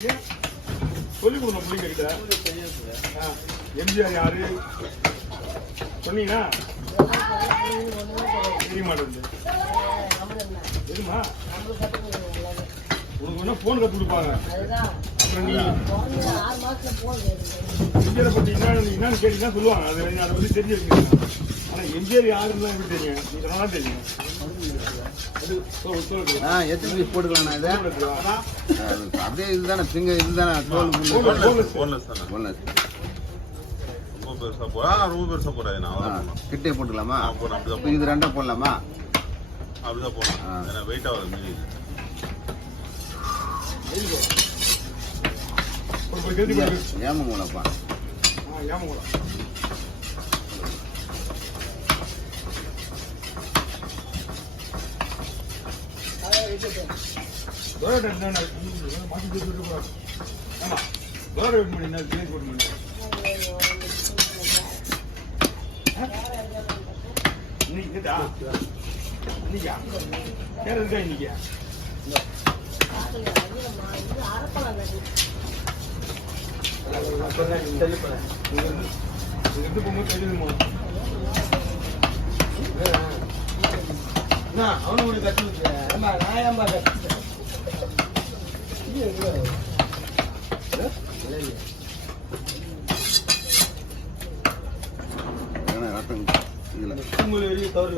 சொல்லி கொடுங்க பிள்ளைங்க கிட்ட. எம்ஜிஆர் யாரு சொன்னீங்கன்னா தெரிய மாட்டேங்குது. தெரியுமா? உனக்கு வேணா போன் கத்து கொடுப்பாங்க. அப்புறம் நீ எம்ஜிஆரை பத்தி என்னன்னு கேட்டீங்கன்னா சொல்லுவாங்க. அதை பத்தி தெரிஞ்சிருக்கீங்க. ஆனா எம்ஜிஆர் யாருன்னு எப்படி தெரியும்? நீ சொன்னா தெரியும். எத்தனை பீஸ் போட்டுக்கலாம்? இதை அப்படியே இதுதானே பிங்க இதுதானே தோல் ரொம்ப பெருசா போடாது. கிட்டே போட்டுக்கலாமா? இது ரெண்டா போடலாமா? அப்படிதான் போடலாம். வெயிட் ஆகுது. ஏமங்கூடப்பா இன்னைக்கு அவனு கட்டு நாயம்மா கட்டு ரத்தம் இதுல வெளியே தவறு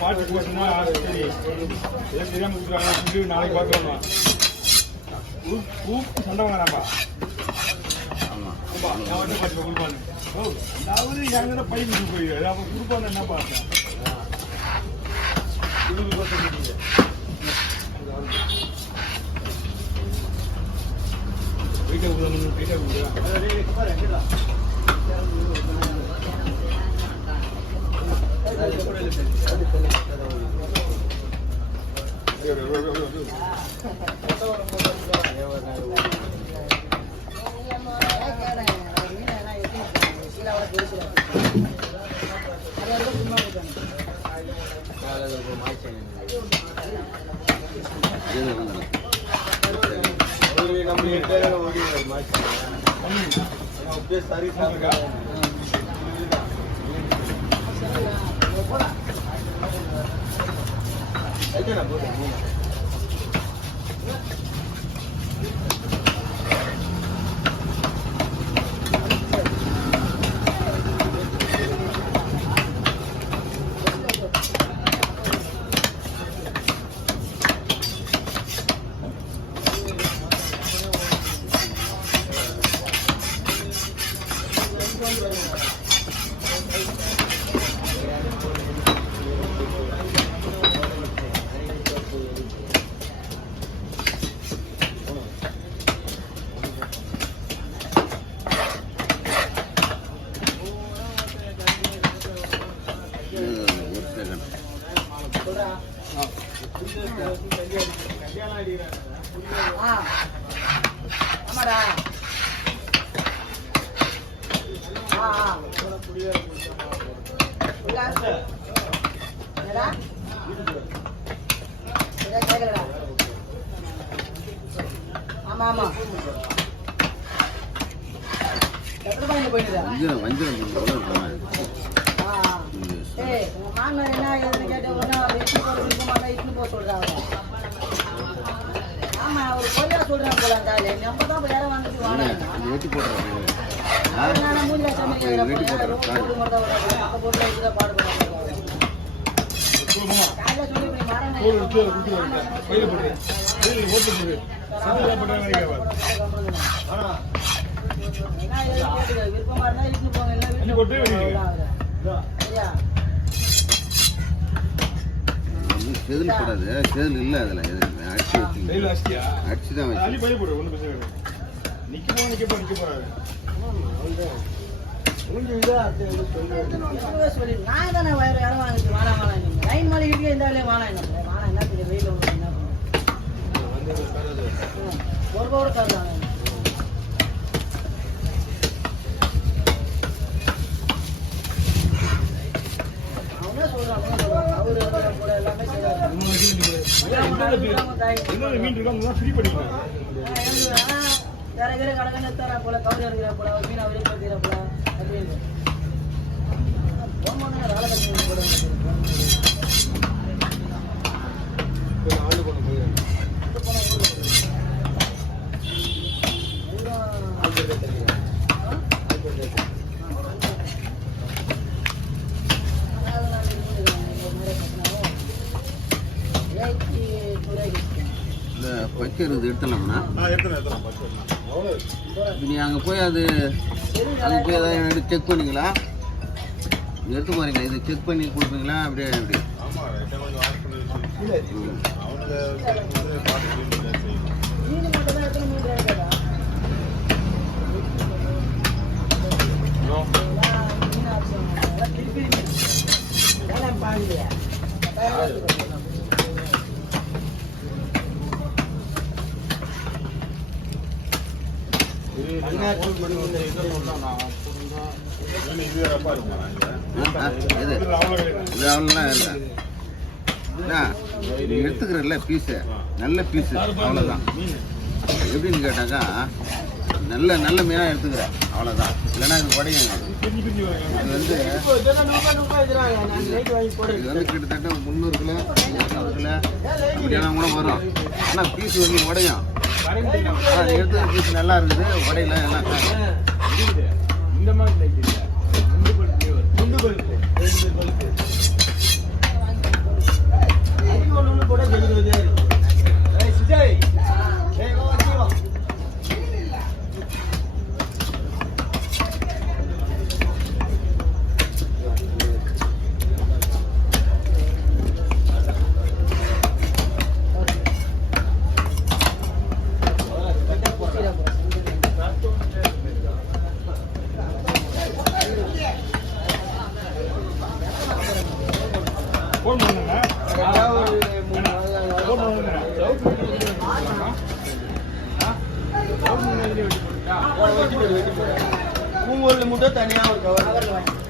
பாட்டு போட்டுன்னா சரி தெரியாம நாளைக்கு பார்க்கலாம். சண்டை வாங்கறாப்பா. பாட்டு கொடுப்பாங்க. அதாவது என்கிட்ட பைக்கு போயிடு. அப்ப கொடுப்பாங்க. என்ன பார்த்தேன் வீட்டை விடணும். வீட்டை விடுறேன். சரி ஆமாடா. ஆமா ஆமா மாமனார் என்ன ஆகுதுன்னு கேட்டு இட்லி போக சொல்றாங்க. ஆமா ஒரு கொலையா சொல்றாங்க போல. நம்ம தான் வேற வாங்கிட்டு வாங்க மூஞ்சில விருப்பமா இருந்தா இட்லி போங்க. செதில் கூடாது. செதில் இல்ல அதுல அடிச்சுதான் நான் தானே வயிறு இடம் வாங்கிட்டு வாழ வாழ லைன் மலை வீட்டுக்கு இருந்தாலே வாழ என்ன வெயில ஒரு பவர் தரலாம். அவனே சொல்றான் அவரு கூட எல்லாமே செய்றாரு. இன்னொரு மீன் இருக்கா ஃப்ரீ பண்ணிக்கலாம். வேற வேற கடை தர போல கவுரி எடுக்கிற போல மீன் அவரே கொடுக்கிற போல அப்படின்னு போன் பண்ண வேலை கட்டி போட ஆளு கொண்டு போயிடுறேன் இந்த வைக்கிறது எடுத்துனோம்னா நீ அங்கே போய் அது அங்கே போய் எதாவது செக் பண்ணிங்களா எடுத்து போறீங்களா இது செக் பண்ணி கொடுப்பீங்களா அப்படியே எப்படி மீன் மட்டும் தான் எத்தனை மீன் கேட்டா மீன் ஆப்ஷன் திருப்பி வேலை பாண்டியா எடுத்துக்கிறல்ல பீஸு நல்ல பீஸு அவ்வளோதான் எப்படின்னு கேட்டாக்கா நல்ல நல்ல மீனாக எடுத்துக்கிறேன் அவ்வளோதான் இல்லைன்னா இது உடையும் இது வந்து கிட்டத்தட்ட 300 கிலோ 200 கிலோ அப்படியெல்லாம் கூட வரும் ஆனால் பீஸ் வந்து உடையும் ஆனால் எடுத்துக்கிற பீஸ் நல்லா இருக்குது உடையில எல்லாம் இந்த மாதிரி குண்டு பருப்பு கூட சுஜய் போன் பண்ணுங்க பூங்கோல் மட்டும் தனியாக ஒரு கவர்